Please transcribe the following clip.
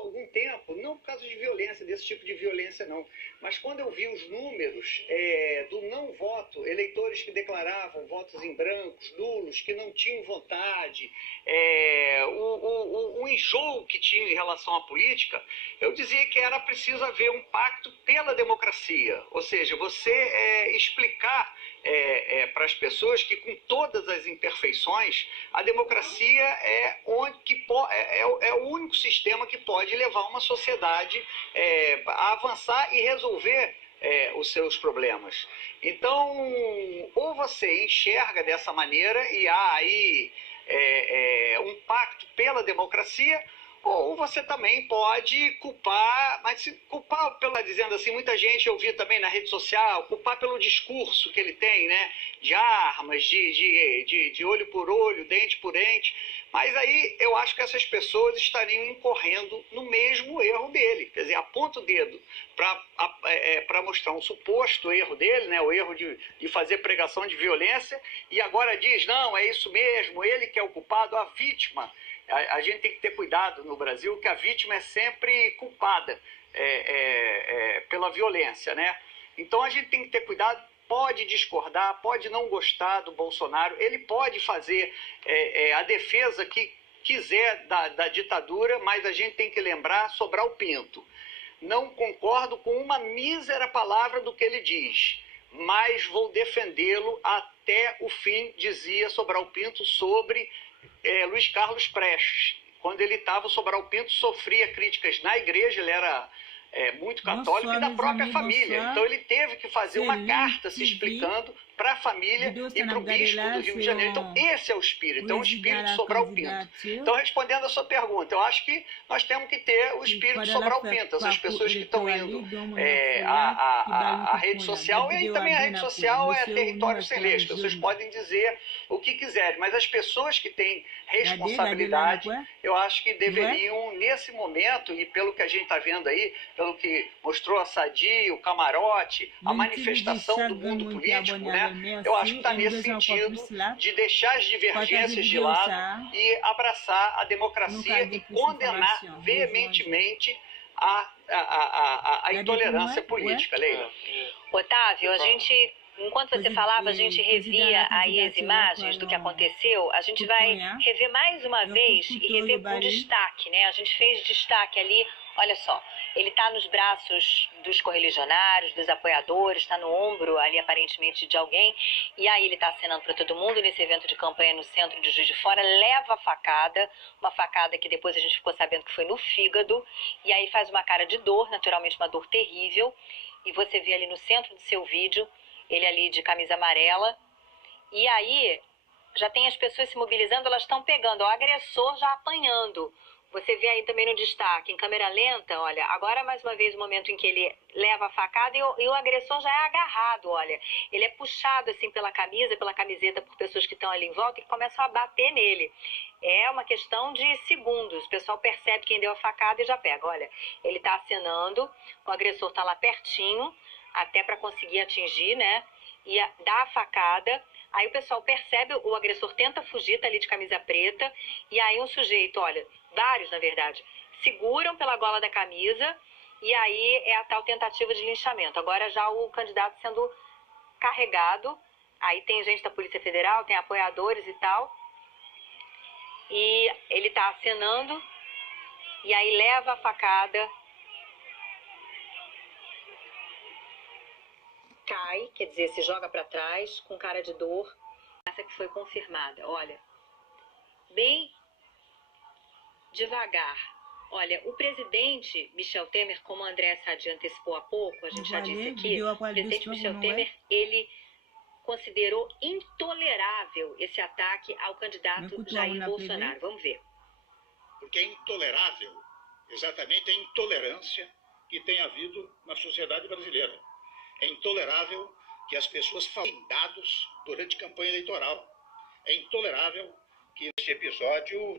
há algum tempo, não por causa de violência, desse tipo de violência não, mas quando eu vi os números do não voto, eleitores que declaravam votos em brancos, nulos, que não tinham vontade, o enjoo que tinha em relação à política, eu dizia que era preciso haver um pacto pela democracia, ou seja, você explicar para as pessoas que, com todas as imperfeições, a democracia é o único sistema que pode levar uma sociedade a avançar e resolver os seus problemas. Então, ou você enxerga dessa maneira e há aí um pacto pela democracia, ou você também pode culpar, mas se culpar, dizendo assim, muita gente eu vi também na rede social, culpar pelo discurso que ele tem, né? De armas, de olho por olho, dente por dente. Mas aí eu acho que essas pessoas estariam incorrendo no mesmo erro dele. Quer dizer, aponta o dedo para mostrar um suposto erro dele, né? O erro de fazer pregação de violência, e agora diz, não, é isso mesmo, ele que é o culpado, a vítima. A gente tem que ter cuidado no Brasil que a vítima é sempre culpada pela violência, né? Então a gente tem que ter cuidado, pode discordar, pode não gostar do Bolsonaro, ele pode fazer a defesa que quiser da ditadura, mas a gente tem que lembrar Sobral Pinto. Não concordo com uma mísera palavra do que ele diz, mas vou defendê-lo até o fim, dizia Sobral Pinto sobre Luiz Carlos Prestes. Quando ele estava, o Sobral Pinto sofria críticas na igreja, ele era muito católico, e da própria família. Então ele teve que fazer uma carta se explicando para a família e para o bispo do Rio de Janeiro. Então esse é o espírito, é um espírito Sobral Pinto. Então, respondendo a sua pergunta, eu acho que nós temos que ter o espírito Sobral Pinto. Essas pessoas que estão indo à rede social, e aí também a rede social é território sem lei, as pessoas podem dizer o que quiserem, mas as pessoas que têm responsabilidade, eu acho que deveriam, nesse momento, e pelo que a gente está vendo aí, pelo que mostrou a Sadi, o camarote, a manifestação do mundo político, né? Eu acho que está nesse sentido de deixar as divergências de lado e abraçar a democracia e condenar veementemente a intolerância política, Leila. Otávio, enquanto você falava, a gente revia aí as imagens do que aconteceu, a gente vai rever mais uma vez e rever com destaque, né? A gente fez destaque ali, olha só, ele está nos braços dos correligionários, dos apoiadores, está no ombro ali aparentemente de alguém, e aí ele está acenando para todo mundo nesse evento de campanha no centro de Juiz de Fora, leva a facada, uma facada que depois a gente ficou sabendo que foi no fígado, e aí faz uma cara de dor, naturalmente uma dor terrível, e você vê ali no centro do seu vídeo, ele ali de camisa amarela, e aí já tem as pessoas se mobilizando, elas estão pegando o agressor já apanhando. Você vê aí também no destaque, em câmera lenta, olha, agora mais uma vez o momento em que ele leva a facada e o agressor já é agarrado, olha. Ele é puxado assim pela camisa, pela camiseta por pessoas que estão ali em volta e que começam a bater nele. É uma questão de segundos, o pessoal percebe quem deu a facada e já pega. Olha, ele está acenando, o agressor está lá pertinho, até para conseguir atingir, né? E dá a facada. Aí o pessoal percebe, o agressor tenta fugir, tá ali de camisa preta, e aí um sujeito, olha, vários na verdade, seguram pela gola da camisa, e aí é a tal tentativa de linchamento. Agora já o candidato sendo carregado, aí tem gente da Polícia Federal, tem apoiadores e tal, e ele tá acenando, e aí leva a facada, cai, quer dizer, se joga para trás com cara de dor. Essa que foi confirmada, olha, bem devagar. Olha, o presidente Michel Temer, como a Andréa Sadi antecipou há pouco, a gente já disse aqui, o presidente Michel Temer, ele considerou intolerável esse ataque ao candidato Jair Bolsonaro. Vamos ver. Porque é intolerável, exatamente a intolerância que tem havido na sociedade brasileira. É intolerável que as pessoas falem dados durante campanha eleitoral. É intolerável que este episódio